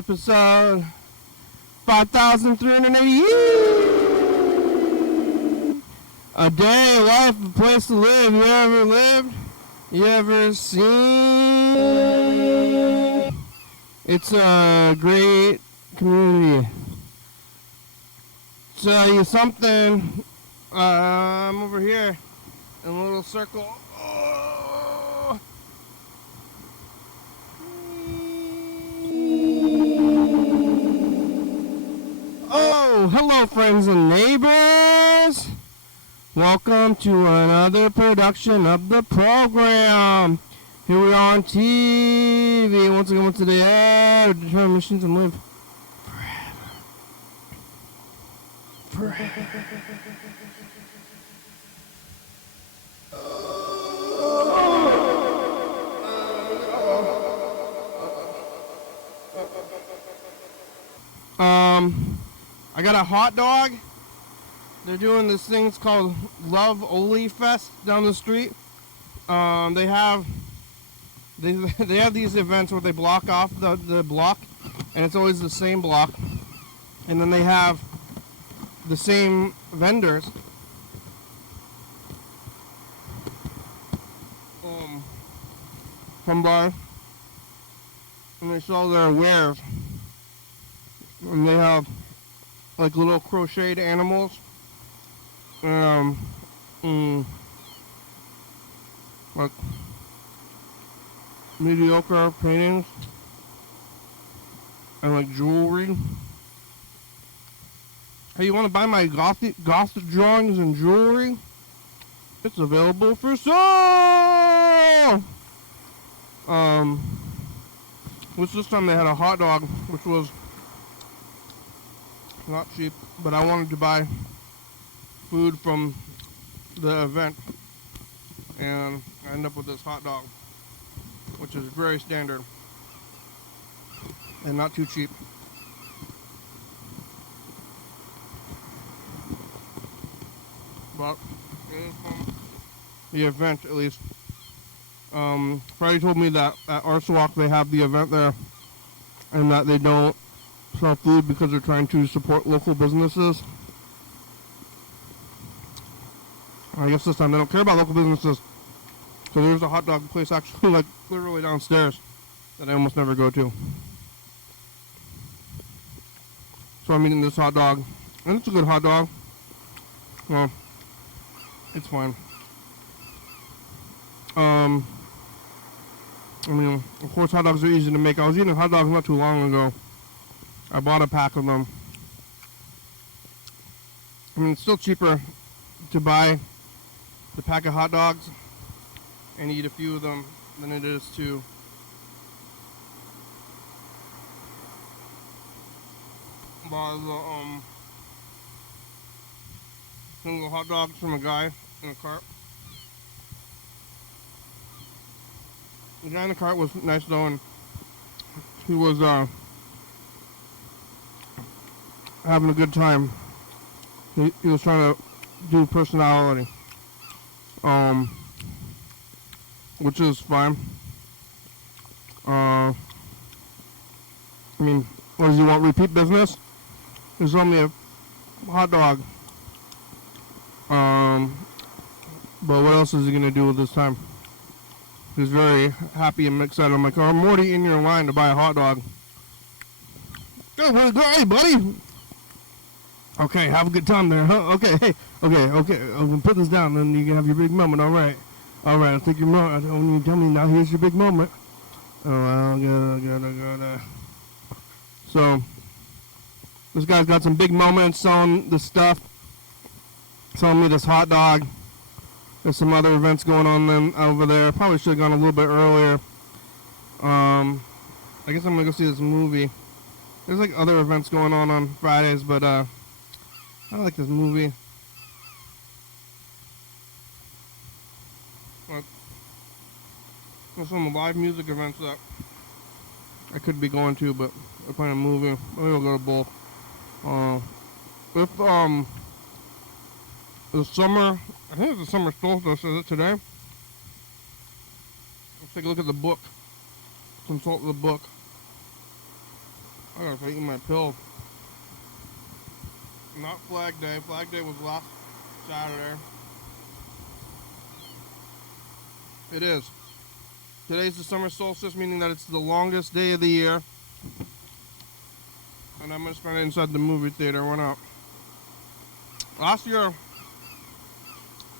episode 5,380. A day, a life, a place to live. You ever lived? You ever seen? It's a great community. Tell you something. I'm over here in a little circle. Oh, hello friends and neighbors. Welcome to another production of the program. Here we are on TV. Once again, to the air. Determine machines and live forever. I got a hot dog. They're doing this thing, it's called Love Oli Fest down the street. They have these events where they block off the block, and it's always the same block. And then they have the same vendors from bar, and they sell their wares. And they have like little crocheted animals, like mediocre paintings, and like jewelry. Hey, you want to buy my gothic drawings and jewelry? It's available for sale. Which this time they had a hot dog, which was not cheap, but I wanted to buy food from the event, and I ended up with this hot dog, which is very standard and not too cheap. But it is from the event, at least. Friday told me that at Arsawak they have the event there, and that they don't sell food because they're trying to support local businesses. I guess this time they don't care about local businesses. So there's a hot dog place actually like literally downstairs that I almost never go to. So I'm eating this hot dog, and it's a good hot dog. Well, it's fine. I mean, of course hot dogs are easy to make. I was eating hot dogs not too long ago. I bought a pack of them. I mean, it's still cheaper to buy the pack of hot dogs and eat a few of them than it is to buy the single hot dogs from a guy in a cart. The guy in the cart was nice though, and he was having a good time. He was trying to do personality, which is fine. I mean, what does he want? Repeat business? He's only a hot dog. But what else is he gonna do with this time? He's very happy and excited. I'm like, oh, I'm already in your line to buy a hot dog. Hey, buddy. Okay, have a good time there, huh? Okay, hey, okay. I'll put this down, then you can have your big moment. All right. I'll take your moment. When you tell me now, here's your big moment. Oh, well, good. So, this guy's got some big moments selling this stuff, selling me this hot dog. There's some other events going on then over there. Probably should have gone a little bit earlier. I guess I'm gonna go see this movie. There's like other events going on Fridays, but I like this movie. Like, there's some live music events that I could be going to, but they're playing a movie. Maybe I'll go to both. If the summer, I think it's the summer solstice, is it today? Let's take a look at the book. Consult the book. I gotta start eating my pill. Not Flag Day. Flag Day was last Saturday. It is. Today's the summer solstice, meaning that it's the longest day of the year. And I'm gonna spend it inside the movie theater. Why not? Last year,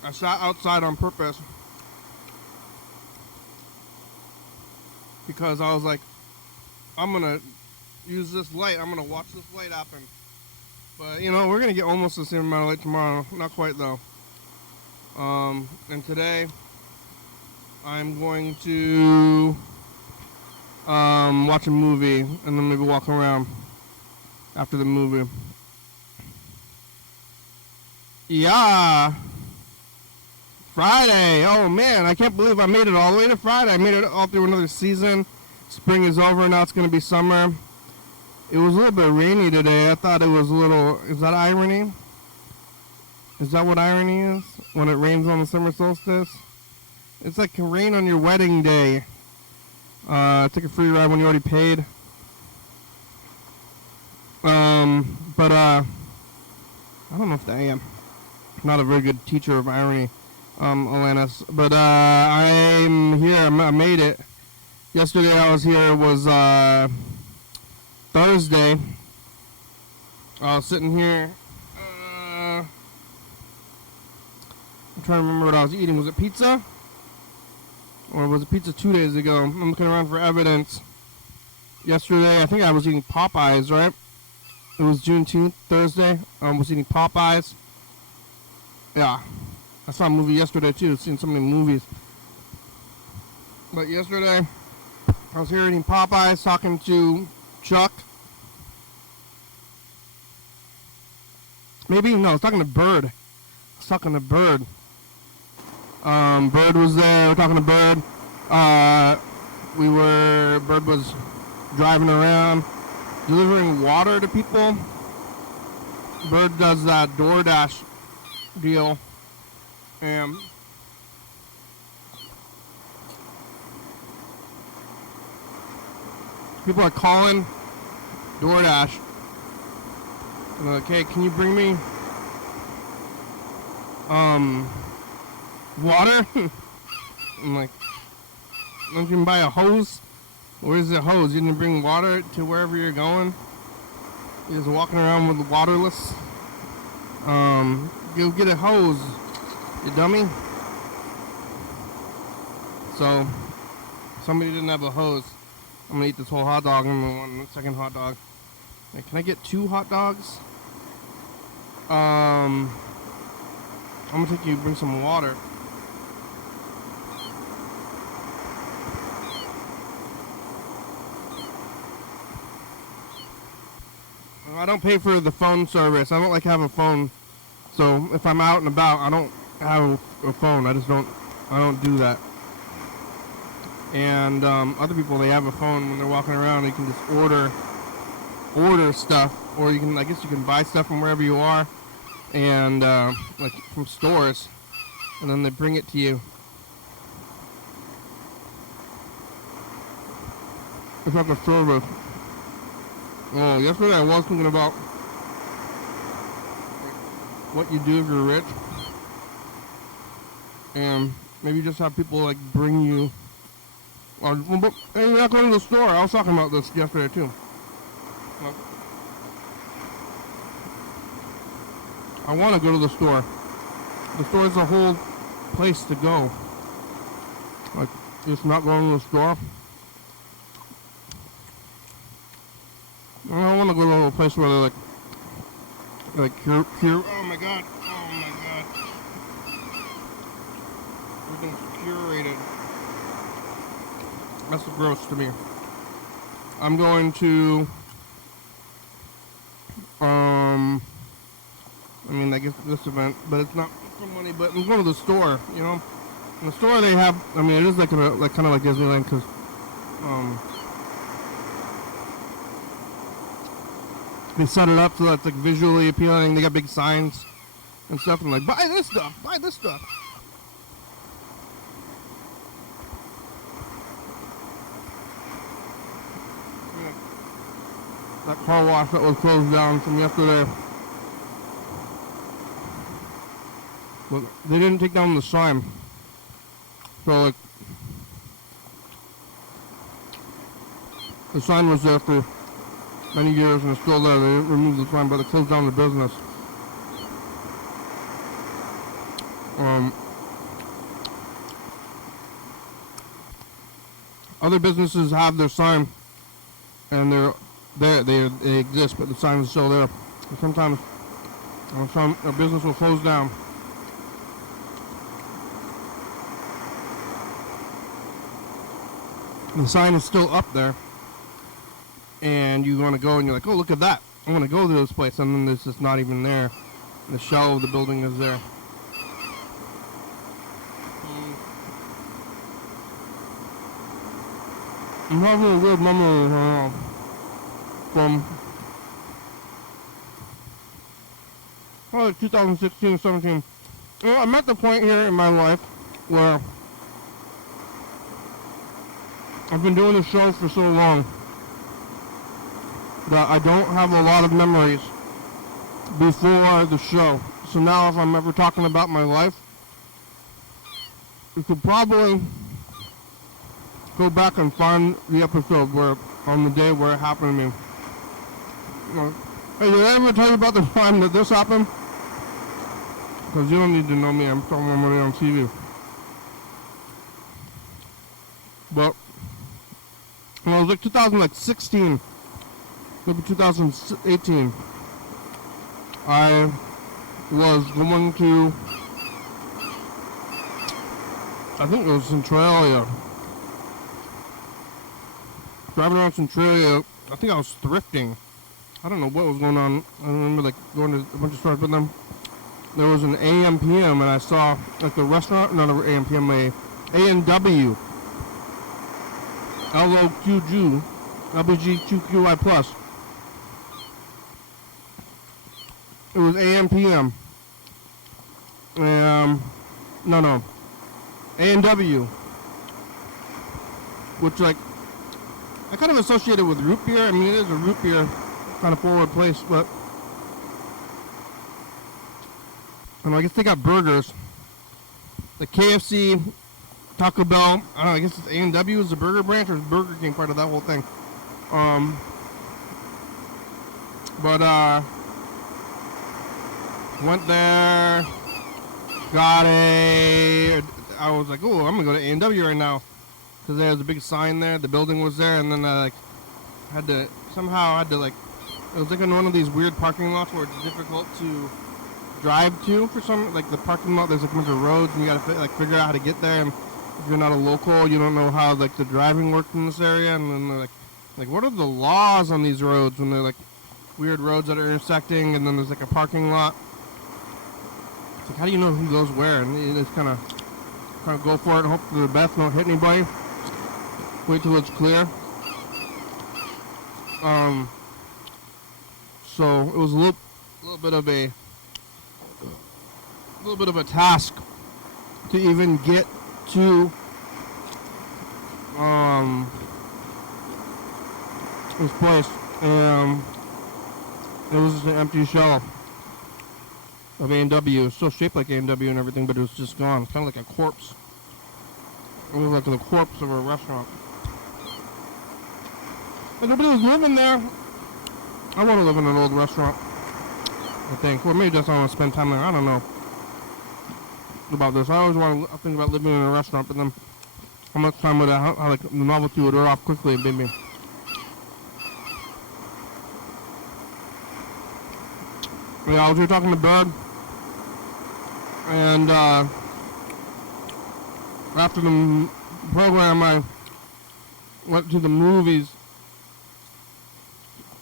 I sat outside on purpose because I was like, I'm gonna use this light. I'm gonna watch this light happen. But you know, we're gonna get almost the same amount of light tomorrow. Not quite though. And today, I'm going to watch a movie and then maybe walk around after the movie. Yeah. Friday. Oh man, I can't believe I made it all the way to Friday. I made it all through another season. Spring is over, now it's going to be summer. It was a little bit rainy today. I thought it was a little... Is that irony? Is that what irony is? When it rains on the summer solstice? It's like rain on your wedding day. Took a free ride when you already paid. I don't know if I am. Not a very good teacher of irony, Alanis. But I'm here. I made it. Yesterday I was here. It was Thursday. I was sitting here. I'm trying to remember what I was eating. Was it pizza? Or was it pizza 2 days ago? I'm looking around for evidence. Yesterday, I think I was eating Popeyes, right? It was Juneteenth, Thursday. I was eating Popeyes. Yeah. I saw a movie yesterday, too. I've seen so many movies. But yesterday, I was here eating Popeyes, talking to Chuck. Maybe, no, I was talking to Bird. Bird was there. We're talking to Bird. Bird was driving around, delivering water to people. Bird does that DoorDash deal. And people are calling DoorDash. And they're like, hey, can you bring me water? I'm like, don't you buy a hose? Where's the hose? You didn't bring water to wherever you're going? You're just walking around with waterless? Go get a hose, you dummy. So, somebody didn't have a hose. I'm gonna eat this whole hot dog and one second hot dog. Wait, can I get 2 hot dogs? I'm gonna take you bring some water. I don't pay for the phone service. I don't like having a phone. So if I'm out and about, I don't have a phone. I don't do that. And other people, they have a phone when they're walking around. They can just order stuff, or I guess you can buy stuff from wherever you are, and like from stores, and then they bring it to you. It's like a service. Oh, yesterday I was thinking about what you do if you're rich, and maybe just have people like bring you. Or, but you're not going to the store. I was talking about this yesterday too. Like, I want to go to the store. The store is a whole place to go. Like, just not going to the store. I don't want to go to a place where they're like cure. Oh my god. Everything's curated. That's gross to me. I'm going to, I guess this event, but it's not for money, but I'm going to the store, you know. In the store they have, it is like kind of like Disneyland, because, they set it up so that it's like visually appealing. They got big signs and stuff, and like, buy this stuff, buy this stuff. that car wash that was closed down from yesterday. But they didn't take down the sign. So like the sign was there for many years and it's still there. They didn't remove the sign, but they closed down the business. Other businesses have their sign and they exist, but the sign is still there. And sometimes a business will close down. The sign is still up there, and you want to go and you're like, oh, look at that. I want to go to this place, and then it's just not even there. The shell of the building is there. I'm having a weird memory from probably 2016 or 17. You know, I'm at the point here in my life where I've been doing this show for so long that I don't have a lot of memories before the show. So now if I'm ever talking about my life, you could probably go back and find the episode where, on the day where it happened to me. Hey, did I ever tell you about the time that this happened? Because you don't need to know me, I'm talking about it on TV. But when it was like 2016, maybe 2018, I was going to, I think it was Centralia. Driving around Centralia, I think I was thrifting. I don't know what was going on. I remember like going to a bunch of stores, but then there was an AM/PM, and I saw like a restaurant, not an AM/PM, a A&W, LOQG, LBGQQI plus. It was AM/PM. No, A&W, which like I kind of associated with root beer. I mean, it is a root beer kind of forward place, but I guess they got burgers. The KFC, Taco Bell, I don't know, I guess it's A&W is the burger branch, or is Burger King part of that whole thing? Went there, I was like, oh, I'm gonna go to A&W right now, because there was a big sign there, the building was there, and then I like had to it was like in one of these weird parking lots where it's difficult to drive to for some, like the parking lot, there's like a bunch of roads and you gotta like figure out how to get there, and if you're not a local, you don't know how like the driving works in this area, and then they're like what are the laws on these roads when they're like weird roads that are intersecting, and then there's like a parking lot. It's like, how do you know who goes where? And you just kind of go for it and hope for the best, don't hit anybody. Wait till it's clear. So it was a little bit of a task to even get to this place, and it was just an empty shell of A&W. It was still shaped like A&W and everything, but it was just gone. It's kind of like a corpse. It was like the corpse of a restaurant. And nobody was living there. I want to live in an old restaurant, I think. Or maybe just I want to spend time there. I don't know about this. I always want to think about living in a restaurant, but then how much time would how like the novelty would wear off quickly, baby. Yeah, I was here talking to Bud, and after the program, I went to the movies.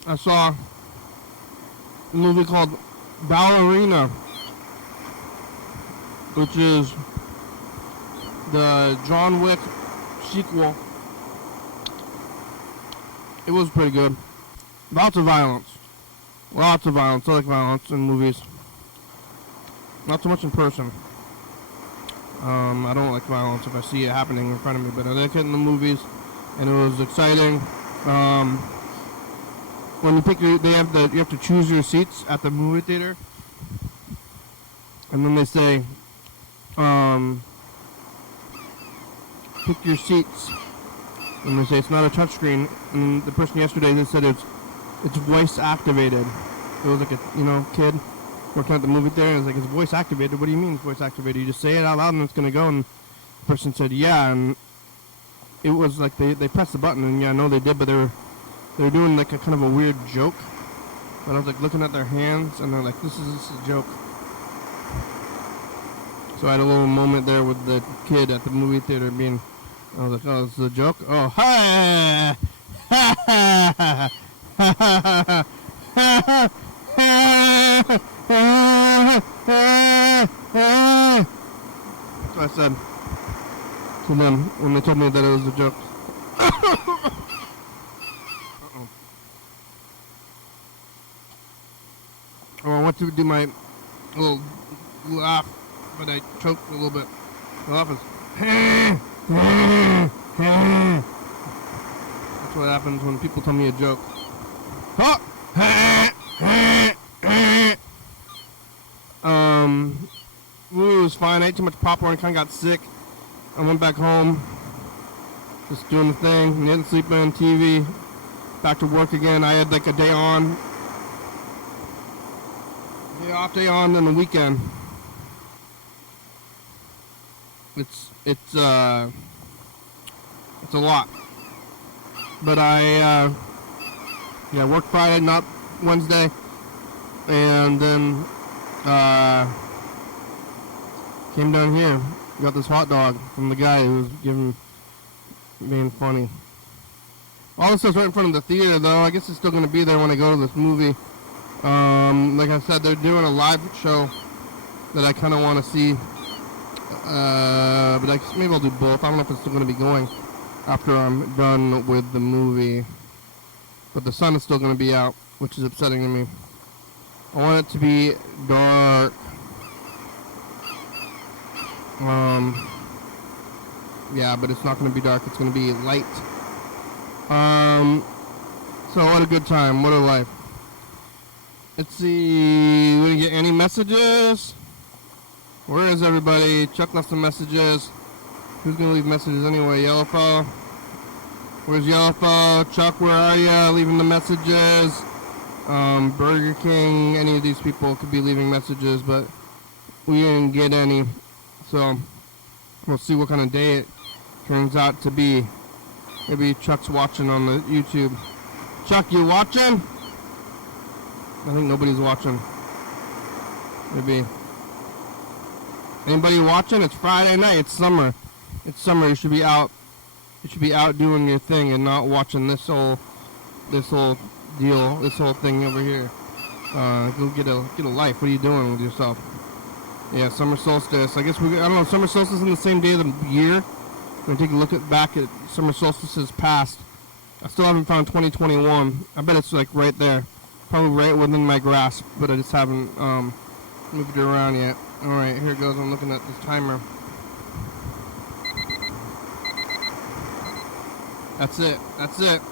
I saw a movie called Ballerina, which is the John Wick sequel. It was pretty good. Lots of violence. I like violence in movies. Not so much in person. I don't like violence if I see it happening in front of me, but I like it in the movies, and it was exciting. when you pick you have to choose your seats at the movie theater, and then they say, pick your seats, and they say it's not a touchscreen. And the person yesterday they said it's voice activated. It was like a kid working at the movie theater, and it was like, it's voice activated. What do you mean it's voice activated? You just say it out loud and it's gonna go. And the person said, yeah, and it was like they pressed the button, and yeah, I know they did, but they were doing like a kind of a weird joke. And I was like looking at their hands, and they're like, this is a joke. So I had a little moment there with the kid at the movie theater being, I was like, oh, this is a joke? Oh, hi! Ha ha ha ha ha ha That's what I said to them when they told me that it was a joke. Oh, I want to do my little laugh, but I choked a little bit. The laugh is that's what happens when people tell me a joke. It was fine. I ate too much popcorn. I kind of got sick. I went back home, just doing the thing. Didn't sleep in, TV. Back to work again. I had like a day on, day off, day on, then the weekend. It's a lot. But I worked Friday, not Wednesday, and then came down here. Got this hot dog from the guy who was being funny. All this stuff's right in front of the theater, though. I guess it's still going to be there when I go to this movie. Like I said, they're doing a live show that I kind of want to see. But maybe I'll do both. I don't know if it's still going to be going after I'm done with the movie. But the sun is still going to be out, which is upsetting to me. I want it to be dark. Yeah, but it's not going to be dark. It's going to be light. So what a good time. What a life. Let's see. We didn't get any messages. Where is everybody? Chuck left some messages. Who's going to leave messages anyway? Yellowfell? Where's Yellowfell? Chuck, where are you? Leaving the messages. Burger King. Any of these people could be leaving messages, but we didn't get any. So we'll see what kind of day it turns out to be. Maybe Chuck's watching on the YouTube. Chuck, you watching? I think nobody's watching. Maybe. Anybody watching? It's Friday night. It's summer. It's summer. You should be out. You should be out doing your thing and not watching this whole deal, this whole thing over here. Go get a life. What are you doing with yourself? Yeah, summer solstice. I guess I don't know. Summer solstice in the same day of the year. We're gonna take a look back at summer solstices past. I still haven't found 2021. I bet it's like right there, probably right within my grasp, but I just haven't moved it around yet. All right, here it goes. I'm looking at this timer. That's it. That's it.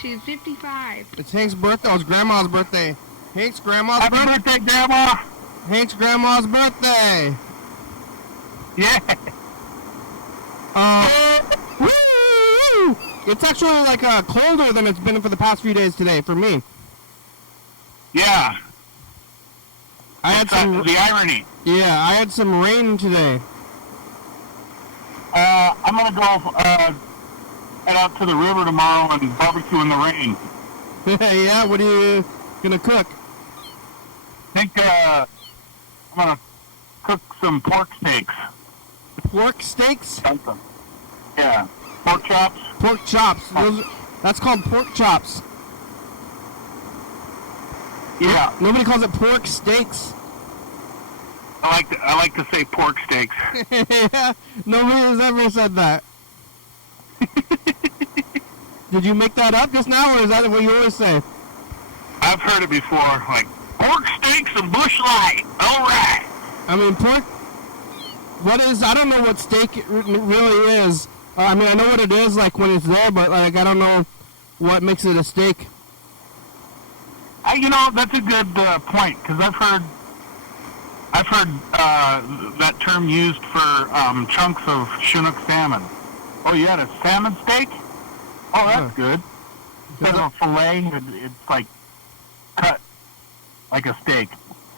She's 55. It's Hank's birthday. Oh, it's Grandma's birthday. Hank's Grandma's birthday. Happy birthday, Grandma. Hank's Grandma's birthday. Yeah. Woo! It's actually like colder than it's been for the past few days today for me. Yeah. I had some. The irony. Yeah, I had some rain today. I'm gonna go head out to the river tomorrow and barbecue in the rain. Yeah, what are you gonna cook? I think I'm gonna cook some pork steaks. Pork steaks? Something. Yeah. Pork chops. Pork chops. That's called pork chops. Yeah. Nobody calls it pork steaks. I like to say pork steaks. Yeah, nobody has ever said that. Did you make that up just now, or is that what you always say? I've heard it before, like pork steaks and bush light. All right. I mean, pork. I don't know what steak really is. I mean, I know what it is, like when it's there, but like I don't know what makes it a steak. That's a good point, because I've heard that term used for chunks of Chinook salmon. Oh, you had a salmon steak? Oh, that's good. Instead of a fillet, it's like cut like a steak.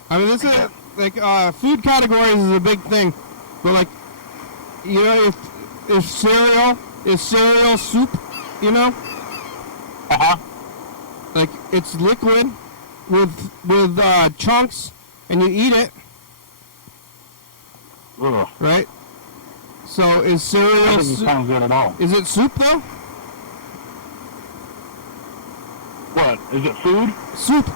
I mean, this is like food categories is a big thing, but like, if cereal is cereal soup, like it's liquid with chunks, and you eat it. Ugh. Right? So is cereal... That doesn't sound good at all. Is it soup, though? What? Is it food? Soup.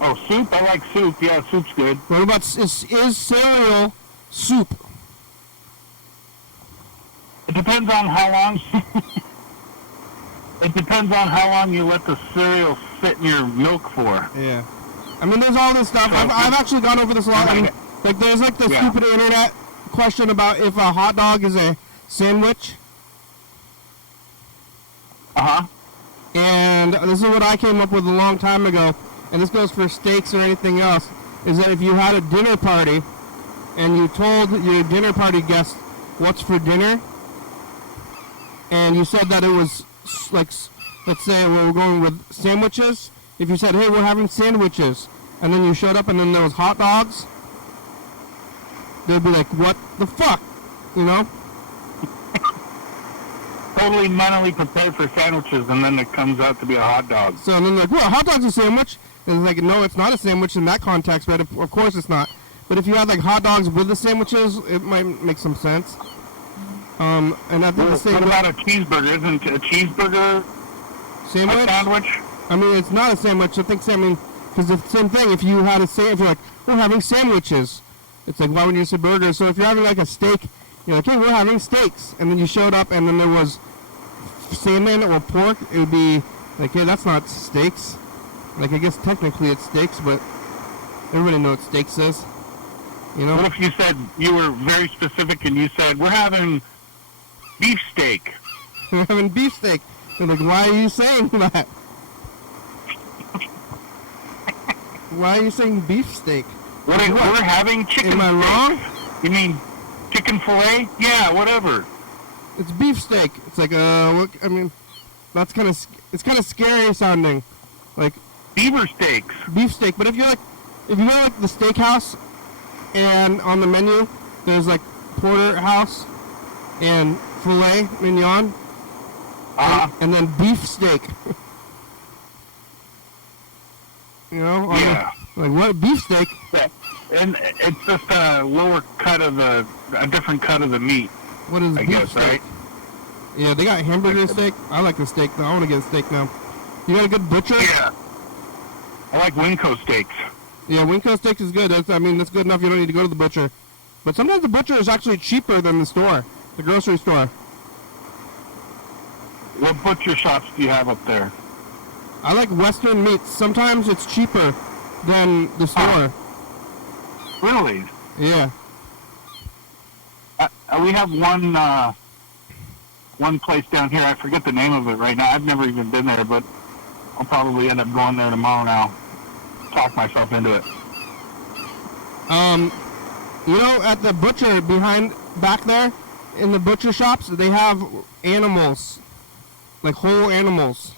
Oh, soup? I like soup. Yeah, soup's good. What about... Is cereal soup? It depends on how long... It depends on how long you let the cereal sit in your milk for. Yeah. I mean, there's all this stuff. I've actually gone over this a lot. I mean, like, there's like the stupid internet question about if a hot dog is a sandwich. Uh-huh. And this is what I came up with a long time ago, and this goes for steaks or anything else, is that if you had a dinner party and you told your dinner party guests what's for dinner, and you said that it was, like, let's say we're going with sandwiches, if you said, hey, we're having sandwiches, and then you showed up and then there was hot dogs, they'd be like, what the fuck, Totally mentally prepared for sandwiches, and then it comes out to be a hot dog. So then they're like, well, a hot dog's a sandwich. And it's like, no, it's not a sandwich in that context, right? Of course it's not. But if you had like hot dogs with the sandwiches, it might make some sense. And I think the same. What about a cheeseburger? Isn't a cheeseburger sandwich? A sandwich? I mean, it's not a sandwich. I think because it's the same thing. If you had if you're like, we're having sandwiches, it's like, why would you say burgers? So if you're having like a steak, you're like, hey, we're having steaks, and then you showed up and then there was salmon or pork, it would be like, hey, that's not steaks. Like, I guess technically it's steaks, but everybody knows what steaks is. What if you said, you were very specific and you said, we're having beef steak? We're having beef steak. They're like, why are you saying that? Why are you saying beef steak? We're having chicken Am I wrong? You mean chicken fillet? Yeah, whatever. It's beef steak. It's like, I mean, it's kind of scary sounding. Like, beaver steaks. Beef steak. But if you go to like the steakhouse, and on the menu, there's like porterhouse and filet mignon, and then beef steak. Yeah. Like, what? Beef steak? Yeah. And it's just a lower cut of a different cut of the meat. What is beef steak? Right? Yeah, they got hamburger steak. I like the steak, though. I want to get a steak now. You got a good butcher? Yeah. I like Winco steaks. Yeah, Winco steaks is good. That's good enough. You don't need to go to the butcher. But sometimes the butcher is actually cheaper than the store, the grocery store. What butcher shops do you have up there? I like Western meats. Sometimes it's cheaper than the store. Really? Yeah. We have one place down here. I forget the name of it right now. I've never even been there, but I'll probably end up going there tomorrow now. Talk myself into it. At the butcher back there, in the butcher shops, they have animals, like whole animals.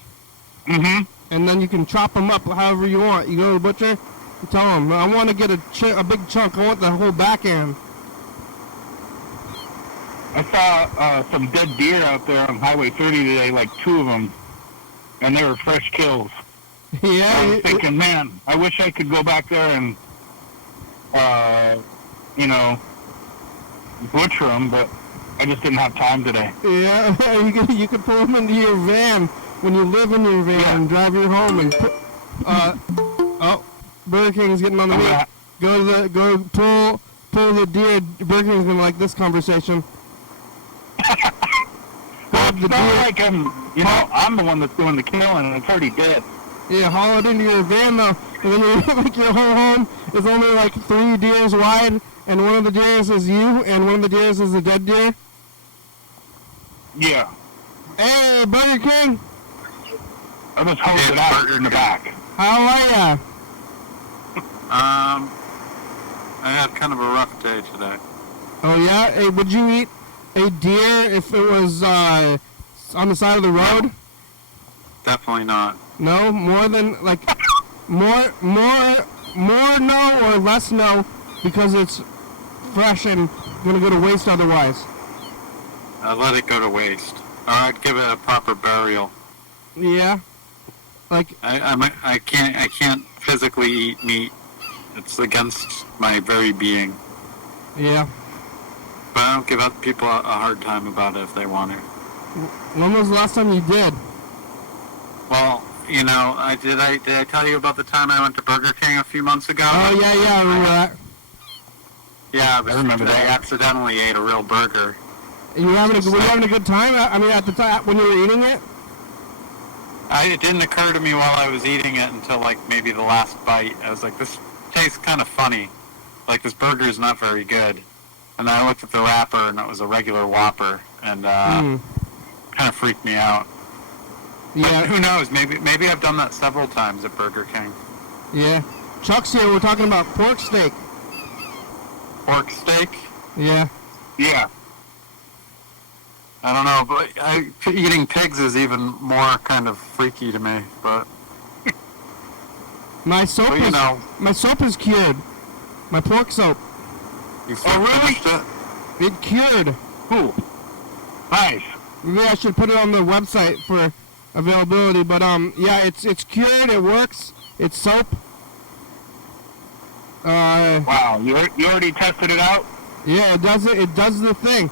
Mm-hmm. And then you can chop them up however you want. You go to the butcher, you tell them, I want to get a big chunk. I want the whole back end. I saw some dead deer out there on Highway 30 today, like 2 of them, and they were fresh kills. Yeah. I was thinking, man, I wish I could go back there and, butcher them, but I just didn't have time today. Yeah, you can pull them into your van when you live in your van and drive you home and put, Burger King is getting on the meat. Go pull the deer. Burger King's gonna like this conversation. Well, it's not like I'm the one that's doing the killing, and it's already dead. Yeah, haul it into your van though, and then your whole home is only like 3 deers wide, and one of the deers is you, and one of the deers is the dead deer. Yeah. Hey, Burger King. I just hosed it out in the back. How are ya? I had kind of a rough day today. Oh yeah? Hey, would you eat a deer if it was on the side of the road? Definitely not. No? More than, like, more no or less no because it's fresh and gonna go to waste otherwise? I'd let it go to waste. Or I'd give it a proper burial. Yeah? Like... I can't physically eat meat. It's against my very being. Yeah. But I don't give up people a hard time about it if they want to. When was the last time you did? Well, did I tell you about the time I went to Burger King a few months ago? Oh, yeah, I remember that. Yeah, I remember that. I accidentally ate a real burger. Were you having a good time? I mean, at the time when you were eating it? It didn't occur to me while I was eating it until, like, maybe the last bite. I was like, this tastes kind of funny. Like, this burger is not very good. And then I looked at the wrapper, and it was a regular Whopper, and kind of freaked me out. Yeah. But who knows? Maybe I've done that several times at Burger King. Yeah. Chuck's here. We're talking about pork steak. Pork steak? Yeah. Yeah. I don't know, but eating pigs is even more kind of freaky to me. But my soap is cured. My pork soap. You really? finished it? It cured. Cool. Nice. Maybe I should put it on the website for availability. But yeah, it's cured. It works. It's soap. Wow, you already tested it out? Yeah, it does it. It does the thing.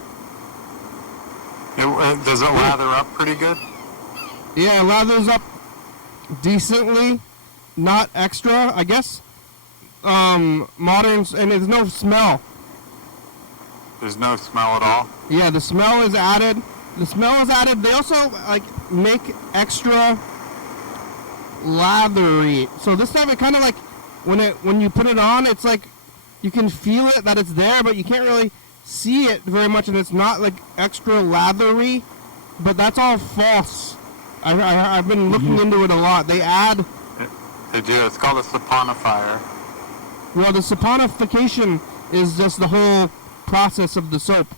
Does it lather up pretty good? Yeah, it lathers up decently, not extra, I guess. Modern, and there's no smell. There's no smell at all? Yeah, the smell is added. They also, like, make extra lathery. So this time it kind of like, when you put it on, it's like, you can feel it, that it's there, but you can't really see it very much, and it's not, like, extra lathery. But that's all false. I've been looking into it a lot. They add... They do. It's called a saponifier. Well, the saponification is just the whole process of the soap.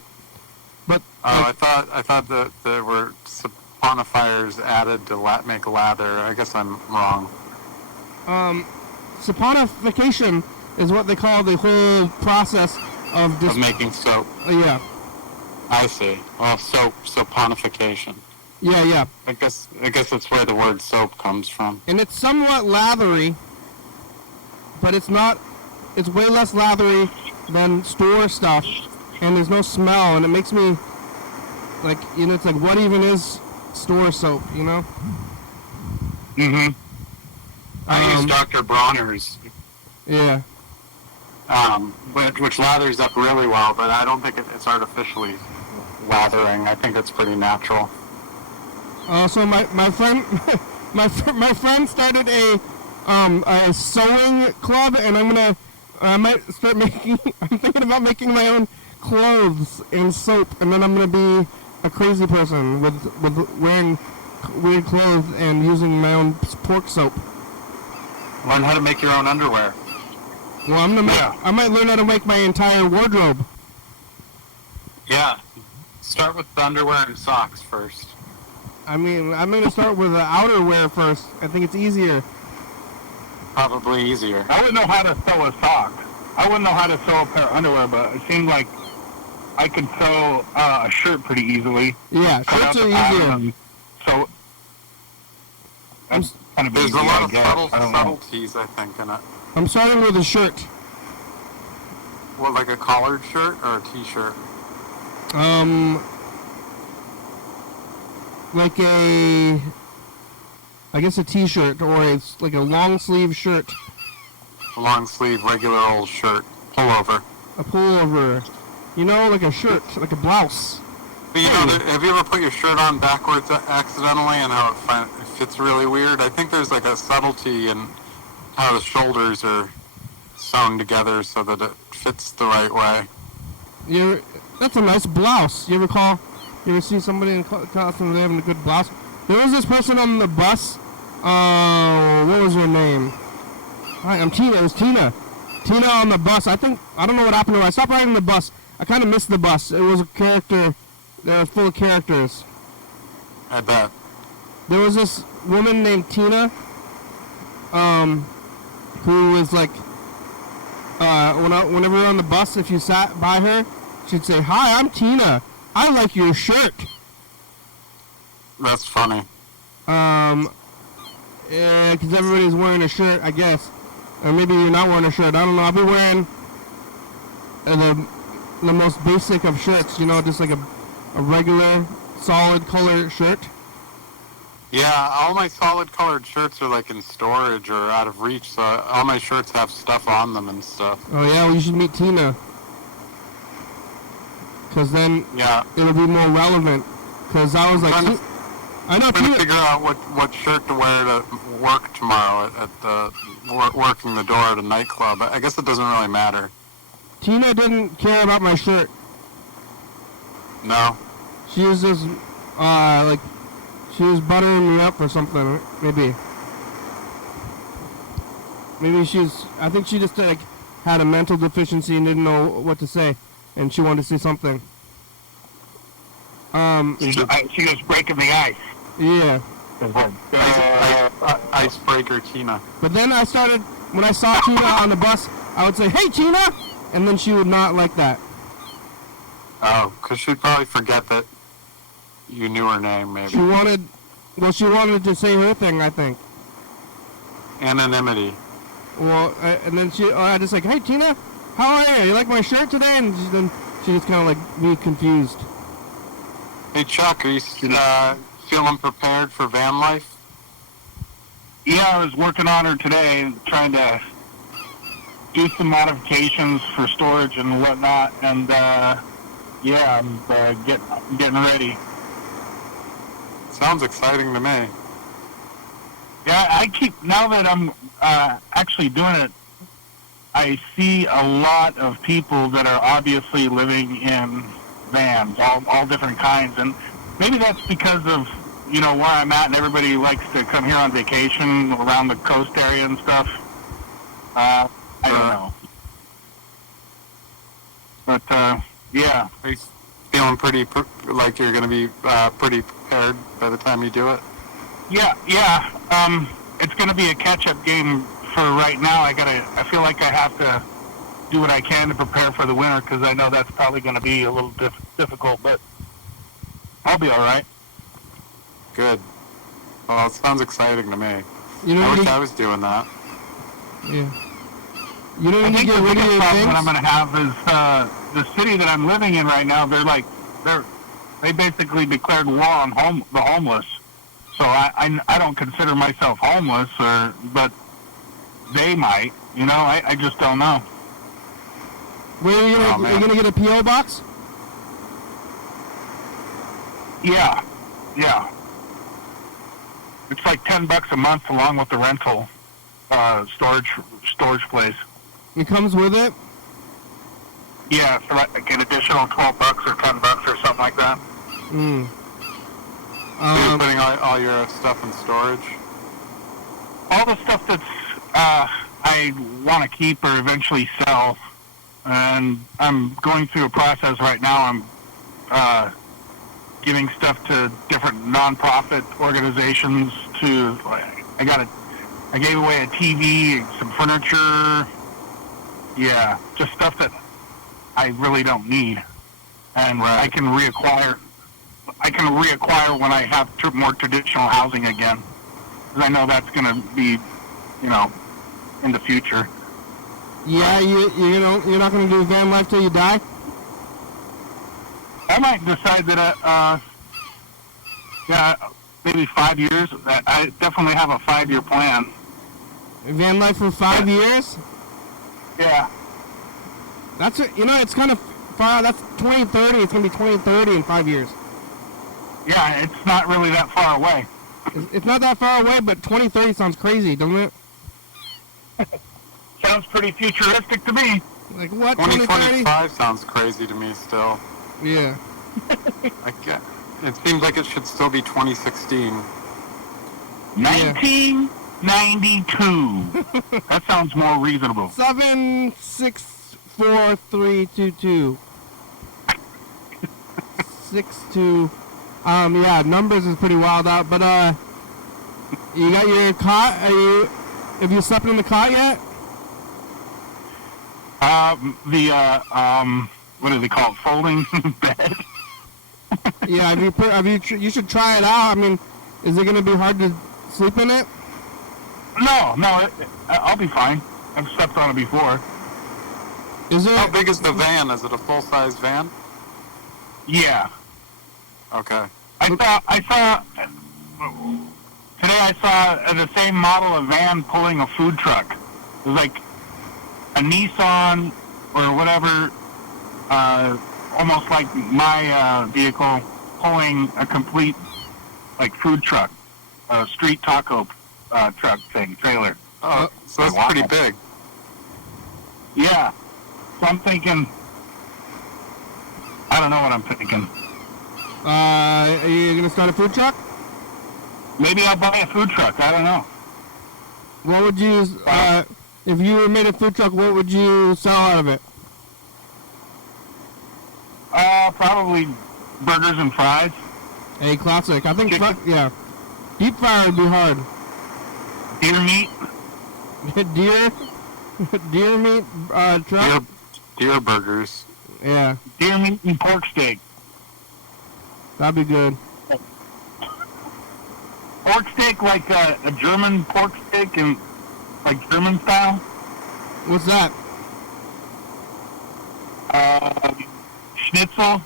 But I thought that there were saponifiers added to make lather. I guess I'm wrong. Saponification is what they call the whole process of making soap. Yeah. I see. Well, saponification. Yeah. I guess that's where the word soap comes from. And it's somewhat lathery, but it's not. It's way less lathery than store stuff, and there's no smell, and it makes me like, it's like, what even is store soap, Mm-hmm. I use Dr. Bronner's. Yeah. Which lathers up really well, but I don't think it's artificially lathering. I think it's pretty natural. So my friend my friend started a sewing club, and I might start making. I'm thinking about making my own clothes and soap, and then I'm gonna be a crazy person with wearing weird clothes and using my own pork soap. Learn how to make your own underwear. Well, I might learn how to make my entire wardrobe. Yeah. Start with the underwear and socks first. I mean, I'm gonna start with the outerwear first. I think it's easier. Probably easier. I wouldn't know how to sew a sock. I wouldn't know how to sew a pair of underwear, but it seemed like I could sew a shirt pretty easily. Yeah, shirts are easier. So that's kind of There's easy, a lot I of guess. I don't know. subtleties, I think, in it. I'm starting with a shirt. What, like a collared shirt or a t-shirt? Like I guess a t-shirt, or it's like a long sleeve shirt. A long sleeve, regular old shirt. Pullover. A pullover. You know, like a shirt, like a blouse. But you know, have you ever put your shirt on backwards accidentally and how it fits really weird? I think there's like a subtlety in how the shoulders are sewn together so that it fits the right way. That's a nice blouse. You ever see somebody in costume having a good blouse? There was this person on the bus. What was her name? Hi, I'm Tina. It was Tina. Tina on the bus. I don't know what happened to her. I stopped riding the bus. I kind of missed the bus. It was a character. They were full of characters. I bet. There was this woman named Tina, who was like, whenever we were on the bus, if you sat by her, she'd say, "Hi, I'm Tina. I like your shirt." That's funny. Yeah, because everybody's wearing a shirt, I guess. Or maybe you're not wearing a shirt. I don't know. I've been wearing the most basic of shirts, you know, just like a regular solid color shirt. Yeah, all my solid colored shirts are like in storage or out of reach, so all my shirts have stuff on them and stuff. Oh yeah, well you should meet Tina. Because then it'll be more relevant. Because I was like, I know I'm trying Tina. to figure out what shirt to wear to work tomorrow at the working the door at a nightclub. I guess it doesn't really matter. Tina didn't care about my shirt. No. She was just she was buttering me up or something. Maybe I think she just like had a mental deficiency and didn't know what to say, and she wanted to say something. She was breaking the ice. Yeah. Icebreaker Tina. But then when I saw Tina on the bus, I would say, "Hey, Tina!" And then she would not like that. Oh, because she'd probably forget that you knew her name, maybe. She wanted to say her thing, I think. Anonymity. Well, and then I just like, "Hey, Tina, how are you? You like my shirt today?" And then she just kind of like be confused. Hey, Chuck, are you feeling prepared for van life? Yeah, I was working on her today, trying to do some modifications for storage and whatnot, and I'm getting ready. Sounds exciting to me. Yeah, now that I'm actually doing it, I see a lot of people that are obviously living in vans, all different kinds, and maybe that's because of, you know, where I'm at, and everybody likes to come here on vacation around the coast area and stuff. I don't know. But, yeah. Are you feeling pretty, like you're going to be pretty prepared by the time you do it? Yeah. It's going to be a catch-up game for right now. I feel like I have to do what I can to prepare for the winter, because I know that's probably going to be a little difficult, but I'll be all right. Good. Well, it sounds exciting to me. You know, I wish I was doing that. Yeah. You know, I think the biggest problem things? that I'm going to have is the city that I'm living in right now. They basically declared war on the homeless. So I don't consider myself homeless, but they might. You know, I just don't know. Where are you gonna get a P.O. box? Yeah. It's like $10 a month along with the rental storage place. It comes with it? Yeah, so like an additional $12 or $10 or something like that. So you're putting all your stuff in storage? All the stuff that's I want to keep or eventually sell, and I'm going through a process right now. I'm giving stuff to different nonprofit organizations. I gave away a TV, some furniture. Yeah, just stuff that I really don't need, and I can reacquire. I can reacquire when I have more traditional housing again, because I know that's going to be, in the future. Yeah, you're not going to do van life till you die? I might decide that, maybe 5 years. I definitely have a 5-year plan. Van life for 5 years? Yeah. That's it's kind of far. That's 2030. It's going to be 2030 in 5 years. Yeah, it's not really that far away. It's not that far away, but 2030 sounds crazy, doesn't it? Sounds pretty futuristic to me. Like what? 2030? 2025 sounds crazy to me still. Yeah. It seems like it should still be 2016. 1992. That sounds more reasonable. 764322. 62. Yeah, numbers is pretty wild out, but you got your cot? Have you slept in the cot yet? What do they call it? Folding bed. Yeah, you should try it out. I mean, is it going to be hard to sleep in it? No, I'll be fine. I've slept on it before. How big is the van? Is it a full-size van? Yeah. Okay. Today I saw the same model of van pulling a food truck. It was like a Nissan or whatever, almost like my vehicle, pulling a complete food truck, street taco truck thing, trailer. Oh, so that's pretty big. Yeah. So I'm thinking, I don't know what I'm thinking. Are you going to start a food truck? Maybe I'll buy a food truck. I don't know. What would you, if you made a food truck, what would you sell out of it? Probably burgers and fries. A classic. I think, yeah. Deep fryer would be hard. Deer meat. Deer meat truck? Deer burgers. Yeah. Deer meat and pork steak. That'd be good. Pork steak, like a German pork steak, and like German style. What's that? Schnitzel.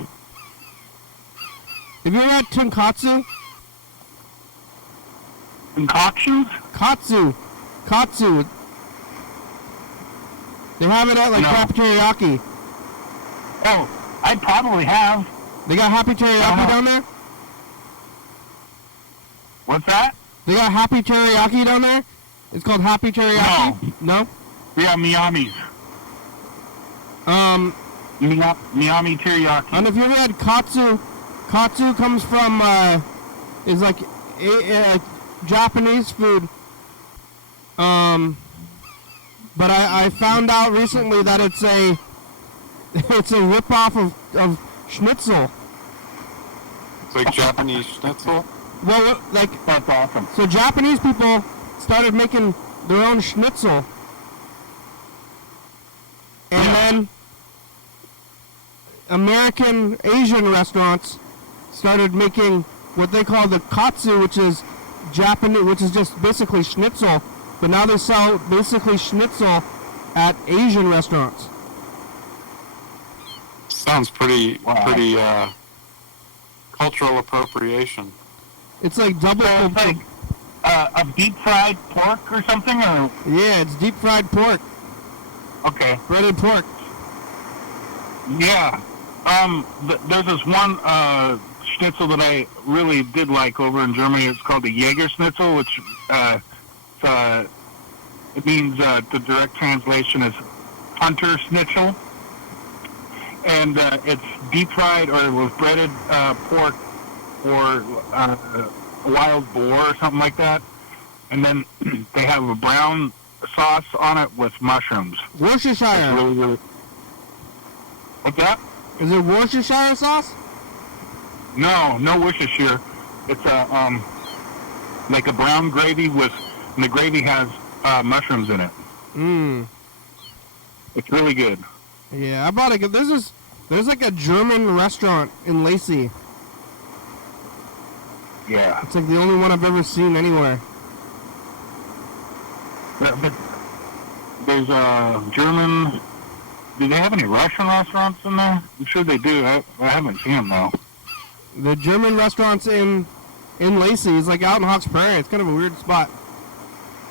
Have you ever had tonkatsu? Concoctions? Katsu. They have it at Happy Teriyaki. Oh, I probably have. They got Happy Teriyaki down there? What's that? They got Happy Teriyaki down there? It's called Happy Teriyaki? No? Yeah, Miami's. Miami teriyaki. And if you ever had katsu, katsu comes from, is like a Japanese food. But I found out recently that it's a ripoff of schnitzel. It's like Japanese schnitzel? Well, that's awesome. So Japanese people started making their own schnitzel. And then American Asian restaurants started making what they call the katsu, which is Japanese, which is just basically schnitzel. But now they sell basically schnitzel at Asian restaurants. Sounds pretty cultural appropriation. It's like double. So it's like a deep fried pork or something, or yeah, it's deep fried pork. Okay. Breaded pork. Yeah. There's this one schnitzel that I really did like over in Germany. It's called the Jaeger Schnitzel, which it means the direct translation is hunter schnitzel, and it's deep fried or with breaded pork or wild boar or something like that, and then they have a brown sauce on it with mushrooms. Worcestershire. Really, what's that? Is it Worcestershire sauce? No Worcestershire. It's a like a brown gravy and the gravy has mushrooms in it. Mmm. It's really good. Yeah, I bought it. There's like a German restaurant in Lacey. Yeah. It's like the only one I've ever seen anywhere. But there's a German. Do they have any Russian restaurants in there? I'm sure they do. I haven't seen them though. The German restaurants in Lacey is like out in Hawks Prairie. It's kind of a weird spot.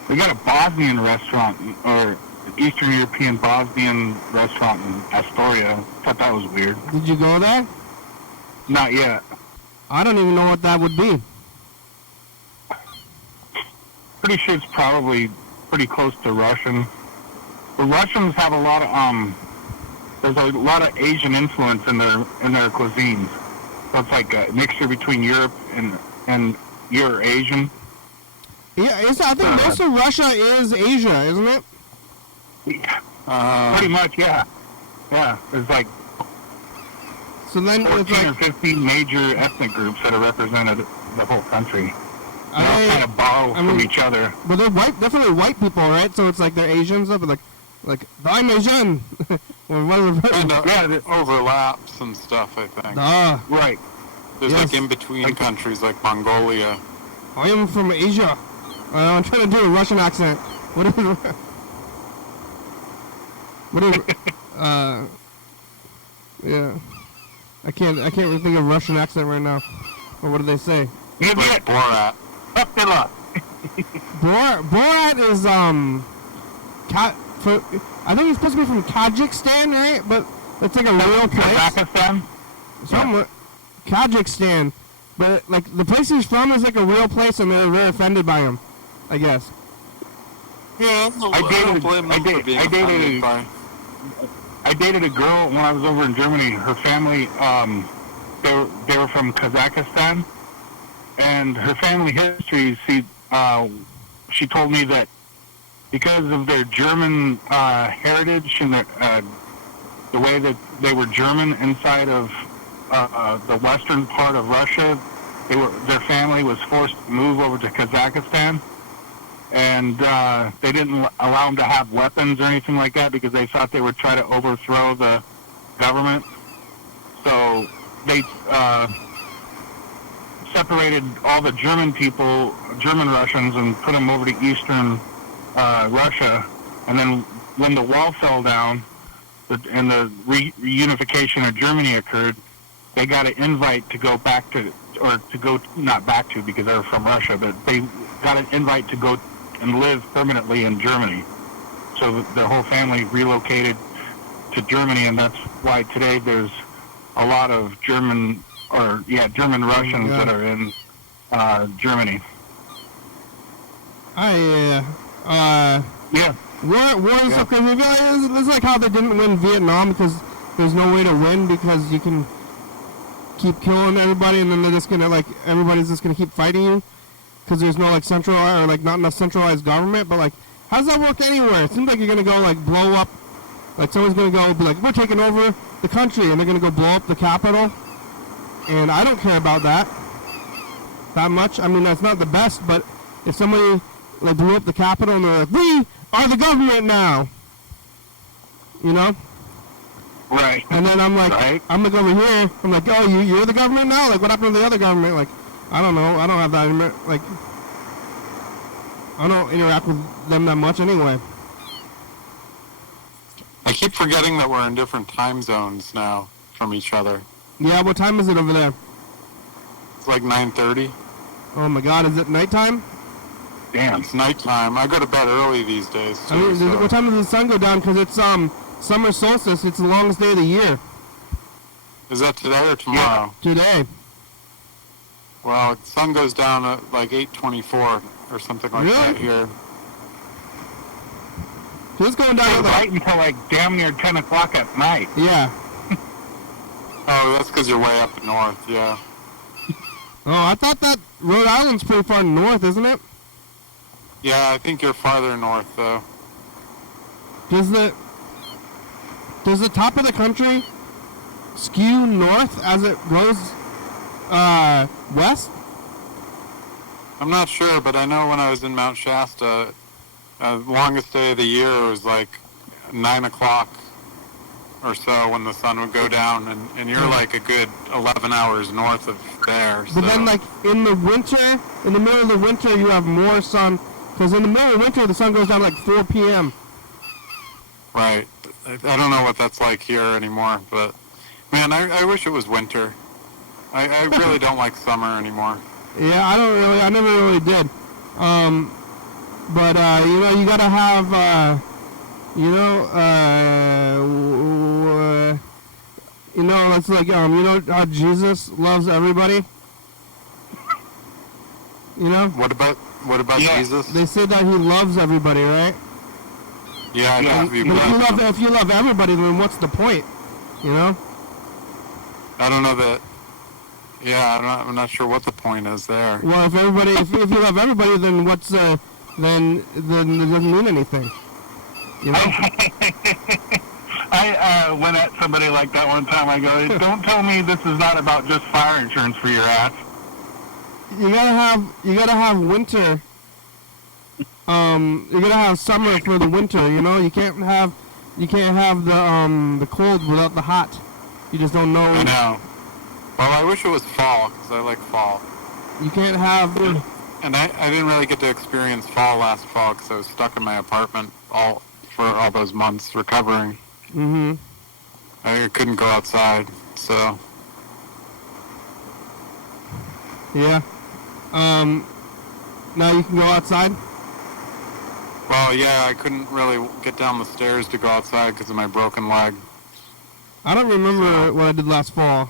We got a Bosnian restaurant, or Eastern European Bosnian restaurant in Astoria. I thought that was weird. Did you go there? Not yet. I don't even know what that would be. Pretty sure it's probably pretty close to Russian. The Russians have a lot of there's a lot of Asian influence in their cuisines. So it's like a mixture between Europe and Eurasian. Yeah, I think most of Russia is Asia, isn't it? Pretty much, yeah. Yeah, there's like So then 14 or 15 major ethnic groups that are represented the whole country. They all kind of borrow from each other. But they're definitely white people, right? So it's like they're Asians, but like I'm Asian. Or whatever. And it overlaps and stuff, I think. Right. There's like in between countries like Mongolia. I am from Asia. I'm trying to do a Russian accent. What is yeah. I can't really think of Russian accent right now. Or what do they say? Like Borat. Borat is I think he's supposed to be from Kazakhstan, right? But it's like a real place. Kazakhstan? Somewhere. Kazakhstan. But like the place he's from is like a real place, and they're very offended by him, I guess. Yeah, I dated a girl when I was over in Germany. Her family, they were from Kazakhstan, and her family history. She told me that because of their German heritage and the way that they were German inside of the western part of Russia, their family was forced to move over to Kazakhstan, and they didn't allow them to have weapons or anything like that because they thought they would try to overthrow the government. So they separated all the German people, German Russians, and put them over to eastern Russia. And then when the wall fell down and the reunification of Germany occurred, they got an invite to go back to, or to go, not back to because they were from Russia, but they got an invite to go and live permanently in Germany. So the whole family relocated to Germany, and that's why today there's a lot of German Russians that are in Germany. War is so crazy. It's like how they didn't win Vietnam because there's no way to win because you can keep killing everybody, and then they're just gonna everybody's just gonna keep fighting you because there's no not enough centralized government. But how does that work anywhere? It seems like you're gonna go blow up, someone's gonna go be like, we're taking over the country, and they're gonna go blow up the Capitol. And I don't care about that much. I mean, that's not the best, but if somebody blew up the Capitol and they're like, we are the government now, you know? Right. And then I'm like, right. I'm like over here. I'm like, oh, you're the government now? What happened to the other government? I don't know. I don't have that. I don't interact with them that much anyway. I keep forgetting that we're in different time zones now from each other. Yeah, what time is it over there? It's like 9:30. Oh my God, is it nighttime? Damn. It's nighttime. I go to bed early these days, too. I mean, what time does the sun go down? Because it's summer solstice. It's the longest day of the year. Is that today or tomorrow? Yeah, today. Well, the sun goes down at 8:24 or something like that here. So it's going down right until damn near 10 o'clock at night. Yeah. Oh, that's because you're way up north, yeah. Oh, I thought that Rhode Island's pretty far north, isn't it? Yeah, I think you're farther north, though. Does the top of the country skew north as it goes West? I'm not sure, but I know when I was in Mount Shasta, longest day of the year was like 9 o'clock or so when the sun would go down, and you're like a good 11 hours north of there. But then, like, in the winter, in the middle of the winter, you have more sun, because in the middle of winter, the sun goes down like 4 p.m. Right. I don't know what that's like here anymore, but, man, I wish it was winter. I really don't like summer anymore. Yeah, I never really did. But, you gotta have, it's like, how Jesus loves everybody? You know? What about Jesus? They say that he loves everybody, right? Yeah, But if you love everybody, then what's the point? You know? I don't know that. Yeah, I'm not sure what the point is there. Well, if you love everybody, then what's then it doesn't mean anything. You know? I went at somebody like that one time. I go, don't tell me this is not about just fire insurance for your ass. You gotta have winter. You gotta have summer for the winter. You know, you can't have the cold without the hot. You just don't know. I know. Well, I wish it was fall, because I like fall. You can't have... And I didn't really get to experience fall last fall, because I was stuck in my apartment for all those months recovering. Mm-hmm. I couldn't go outside, so... Yeah. Now you can go outside? Well, yeah, I couldn't really get down the stairs to go outside because of my broken leg. I don't remember what I did last fall.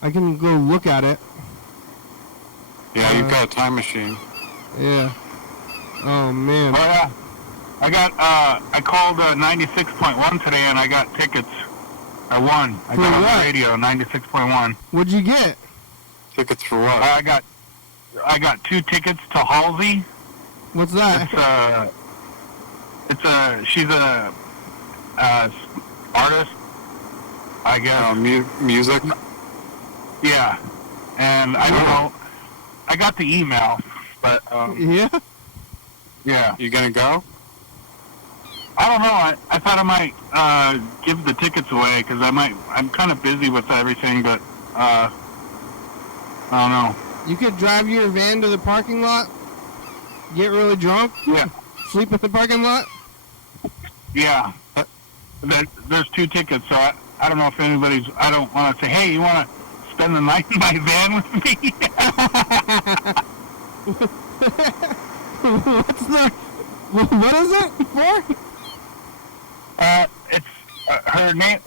I can go look at it. Yeah, you've got a time machine. Yeah. Oh, man. Oh, yeah. I called 96.1 today, and I got tickets. I won. I got on the radio, 96.1. What'd you get? Tickets for what? I got 2 tickets to Halsey. What's that? She's a artist, I guess. Music? Yeah. And I don't know. I got the email, but Yeah? yeah. You gonna go? I don't know. I thought I might give the tickets away because I'm kind of busy with everything, but I don't know. You could drive your van to the parking lot, get really drunk, Yeah. sleep in the parking lot. Yeah. There's 2 tickets, so I don't know if anybody's... I don't want to say, hey, you want to spend the night in my van with me? What is it for? It's her name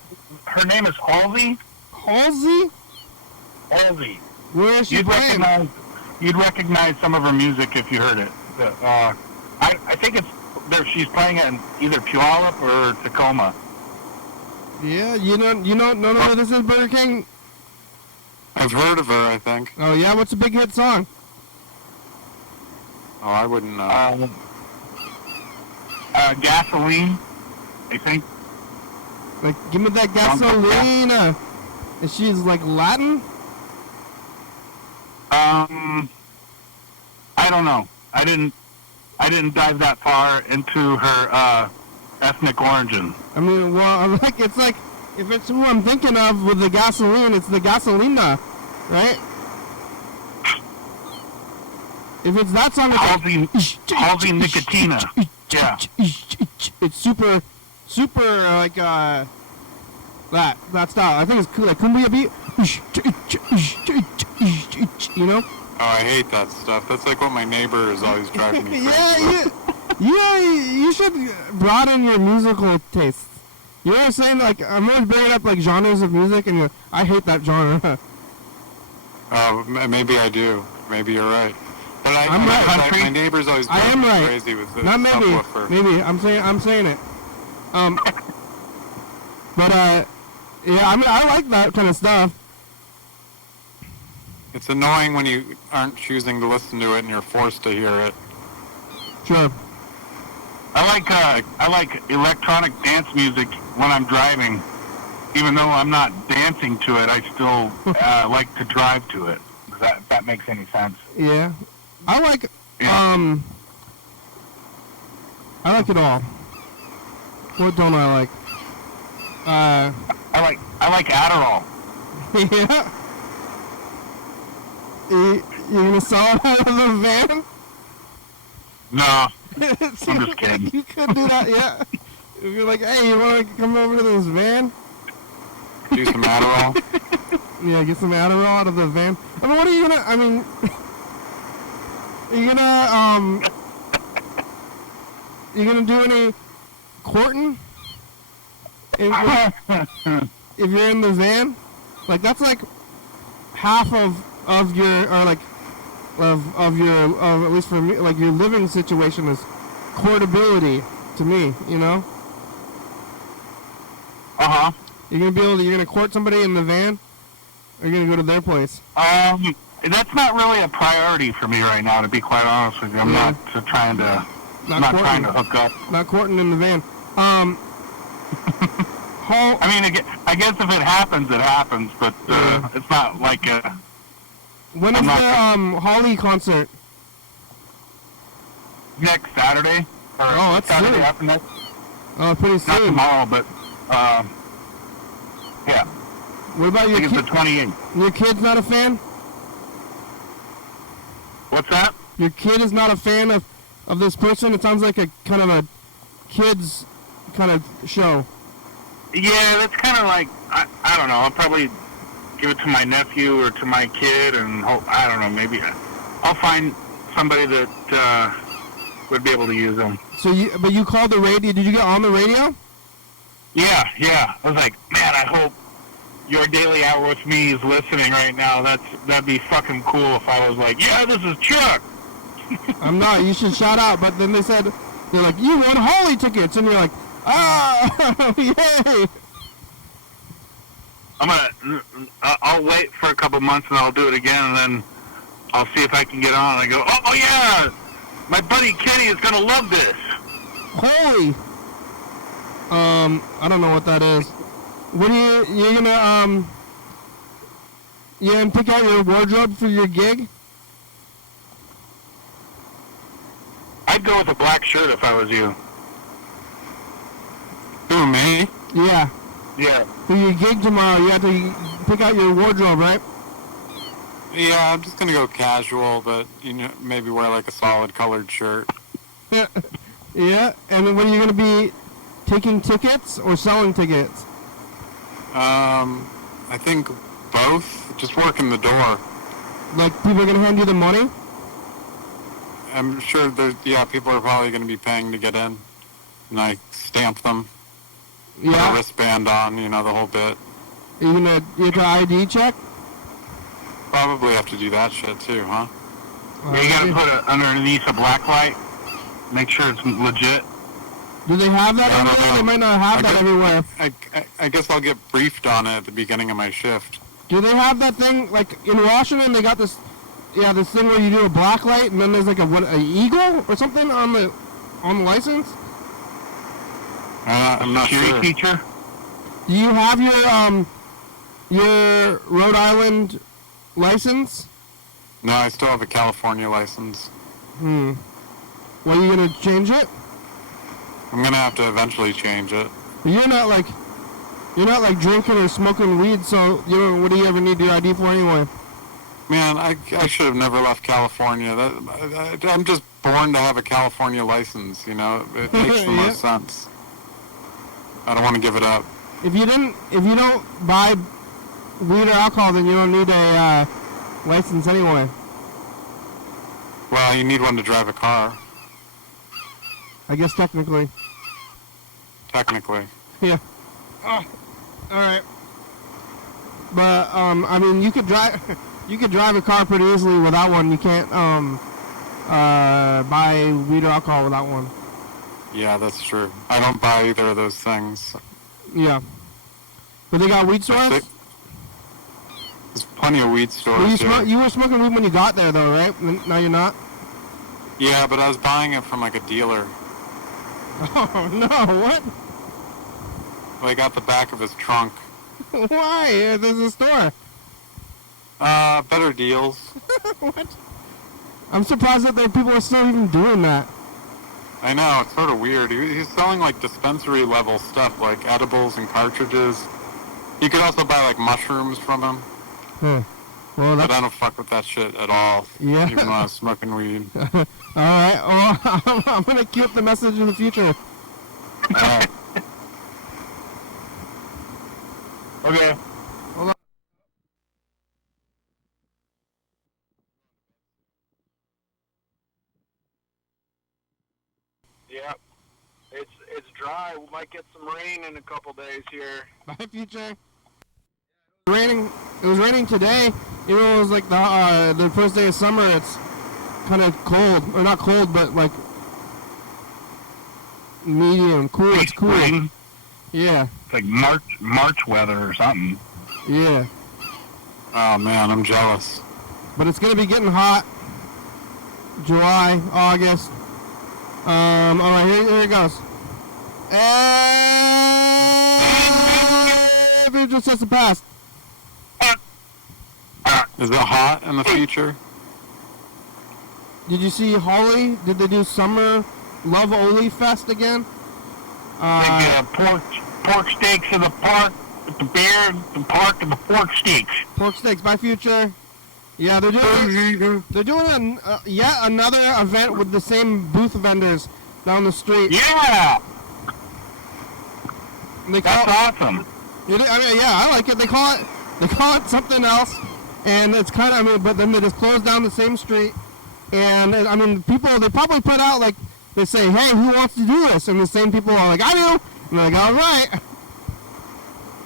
is Halsey. Halsey? Halsey. Where is she playing? You'd recognize some of her music if you heard it. I think she's playing it in either Puyallup or Tacoma. Yeah, you don't know where this is, Burger King? I've heard of her, I think. Oh yeah, what's a big hit song? Oh, I wouldn't know. Gasoline, I think. Like, give me that gasoline. And she's like Latin? I don't know. I didn't dive that far into her ethnic origin. I mean, well, it's like, if it's who I'm thinking of with the gasoline, it's the gasolina, right? If it's that song, it's Halsey Nicotina. Yeah. It's super, like, that style. I think it's cool. Like, cumbia beat. You know? Oh, I hate that stuff. That's like what my neighbor is always driving me crazy. You should broaden your musical tastes. You know what I'm saying? Like, I'm always bringing up, like, genres of music, and I hate that genre. Maybe I do. Maybe you're right. But I'm right. My neighbor's always driving me crazy with the Not maybe. subwoofer. Maybe. I'm saying it. But, yeah, I mean, I like that kind of stuff. It's annoying when you aren't choosing to listen to it and you're forced to hear it. Sure. I like electronic dance music when I'm driving. even though I'm not dancing to it, I still like to drive to it. Does that makes any sense? Yeah. I like Yeah. I like it all. What don't I like? I like Adderall. Yeah. You gonna sell it out of the van? No, I'm just kidding. You could do that, yeah. If you're like, hey, you wanna come over to this van? Do some Adderall. Yeah, get some Adderall out of the van. I mean, what are you gonna? I mean, are you gonna do any courting? If you're in the van, like that's like half of your, or like of your, at least for me, like your living situation is courtability to me, you know? Uh-huh. You're gonna court somebody in the van, or you're gonna go to their place? That's not really a priority for me right now, to be quite honest with you. I'm Yeah. not trying to hook up. Not courting in the van. I mean, I guess if it happens, it happens, but it's not like a... When is the Holly concert? Next Saturday. Oh, that's Saturday soon. after next. Oh, pretty Not soon. tomorrow, but yeah. What about I your think it's kid? the 28th. Your kid's not a fan? What's that? Your kid is not a fan of this person? It sounds like a kind of a kid's kind of show. Yeah, that's kind of like, I don't know, I'll probably give it to my nephew or to my kid, and I don't know, maybe I'll find somebody that would be able to use them. So but you called the radio? Did you get on the radio? Yeah. I was like, man, I hope Your Daily Hour with Me is listening right now. That'd be fucking cool if I was like, yeah, this is Chuck. I'm not. You should shout out. But then they're like, you won Holly tickets, and you're like, ah, yay! I'll wait for a couple months and I'll do it again, and then I'll see if I can get on. I go, oh yeah, my buddy Kenny is gonna love this. Holy. I don't know what that is. What are you're gonna pick out your wardrobe for your gig? I'd go with a black shirt if I was you. Who, me? Yeah. Yeah. For your gig tomorrow, you have to pick out your wardrobe, right? Yeah, I'm just gonna go casual, but maybe wear like a solid colored shirt. Yeah. Yeah. And then when are you gonna be taking tickets or selling tickets? I think both. Just working the door. Like people are gonna hand you the money? I'm sure people are probably gonna be paying to get in, and I stamp them. Put a Yeah. wristband on, the whole bit. Are you gonna get your ID check? Probably have to do that shit too, huh? You gotta put it underneath a black light. Make sure it's legit. Do they have that I don't everywhere? know. They might not have that everywhere. I guess I'll get briefed on it at the beginning of my shift. Do they have that thing, like in Washington, they got this thing where you do a black light and then there's like a eagle or something on the license? I'm not Security sure. teacher. Do you have your Rhode Island license? No, I still have a California license. Well, are you gonna change it? I'm gonna have to eventually change it. But you're not like drinking or smoking weed, so what do you ever need your ID for anyway? Man, I should have never left California. I'm just born to have a California license, It makes the Yeah. most sense. I don't want to give it up. If you don't buy weed or alcohol, then you don't need a license anyway. Well, you need one to drive a car, I guess technically. technically. Yeah. Oh, all right. But I mean, you could drive a car pretty easily without one. You can't buy weed or alcohol without one. Yeah, that's true. I don't buy either of those things. Yeah. But they got weed stores? There's plenty of weed stores Well, here. you were smoking weed when you got there, though, right? Now you're not? Yeah, but I was buying it from like a dealer. Oh, no, what? Like out the back of his trunk. Why? There's a store. Better deals. What? I'm surprised that there people are still even doing that. I know, it's sort of weird. He's selling like dispensary level stuff, like edibles and cartridges. You could also buy like mushrooms from him. Huh. Well, But I don't fuck with that shit at all. Yeah. Even though I was smoking weed. Alright, well, I'm gonna keep the message in the future. Alright. Okay. Hold on. Yeah. It's dry. We might get some rain in a couple days here. Bye, future. Raining. It was raining today. Even though it was like the first day of summer, it's kind of cold, or not cold, but like medium cool. It's cool. Rain. Yeah, It's like March weather or something. yeah. Oh man, I'm jealous. But it's gonna be getting hot. July, August. All right, here it goes. And it just has to pass. Is it hot in the future? Did you see Holly? Did they do Summer Love Oli Fest again? Pork steaks in the park with the beer, the park and the pork steaks. Pork steaks by Future. Yeah, they're doing yet another event with the same booth vendors down the street. Yeah, They call that's awesome. I mean, yeah, I like it. They call it something else, and it's kind of, I mean, but then they just close down the same street, and I mean, people, they probably put out like, they say, hey, who wants to do this? And the same people are like, I do. And they're like, all right.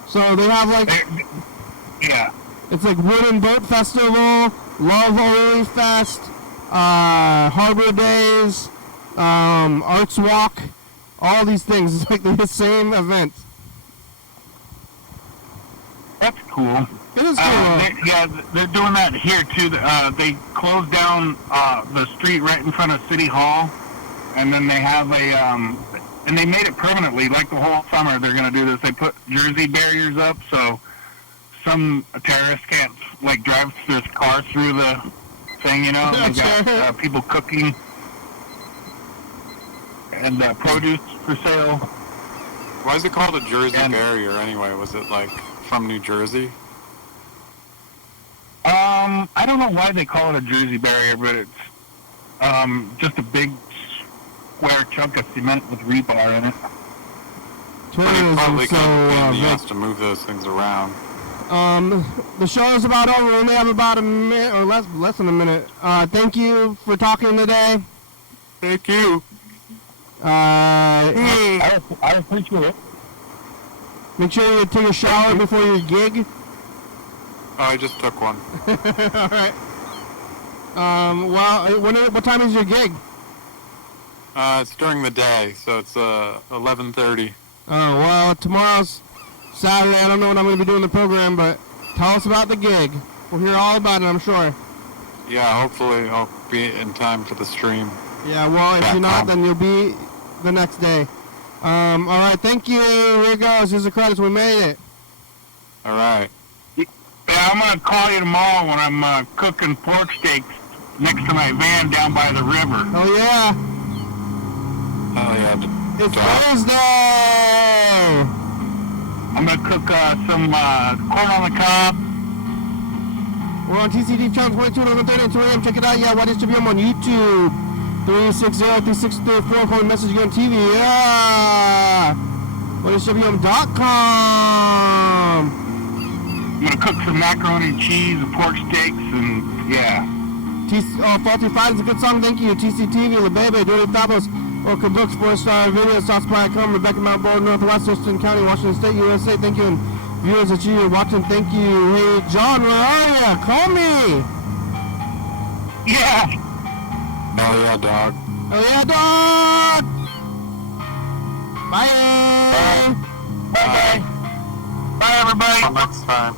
So they have like, Yeah. it's like Wood and Boat Festival, Love Oli Fest, Harbor Days, Arts Walk, all these things. It's like the same event. That's cool. It is cool. They're doing that here too. They closed down the street right in front of City Hall, and then they have and they made it permanently. Like the whole summer, they're going to do this. They put Jersey barriers up, so some terrorists can't like drive their car through the thing. You know, they got people cooking and produce for sale. Why is it called a Jersey barrier anyway? Was it like from New Jersey? I don't know why they call it a Jersey barrier, but it's just a big square chunk of cement with rebar in it. Probably So, he has to move those things around. the show is about over. We only have about a minute, or less than a minute. Thank you for talking today. Thank you. I appreciate it. Make sure you take a shower before your gig. Oh, I just took one. All right. Well, what time is your gig? It's during the day, so it's 11:30. Oh, well, tomorrow's Saturday. I don't know when I'm going to be doing the program, but tell us about the gig. We'll hear all about it, I'm sure. Yeah, hopefully I'll be in time for the stream. Yeah, well, if you're not, then you'll be the next day. All right, thank you. Here it goes. Here's the credits. We made it. All right. Yeah, I'm gonna call you tomorrow when I'm cooking pork steaks next to my van down by the river. Oh, yeah. Oh yeah. It's Thursday. I'm gonna cook some corn on the cob. We're on TCD channel 22, 11:30, and 2 a.m. Check it out. Yeah, YDHWM on YouTube. 360-3634. Call me message you on TV. Yeah. YDHWM.com. I'm gonna cook some macaroni and cheese and pork steaks and yeah. Faulty Fight is a good song. Thank you. TCTV, La Bebe, Dirty Tapos, Orca Books, 4-star video, South.com, Rebecca Mount Board, Northwest, Thurston County, Washington State, USA. Thank you. And viewers that you are watching, thank you. Hey, John, where are you? Call me. Yeah. Oh yeah, dog. Oh, yeah, dog. Bye. Bye. Bye, everybody. Until next time.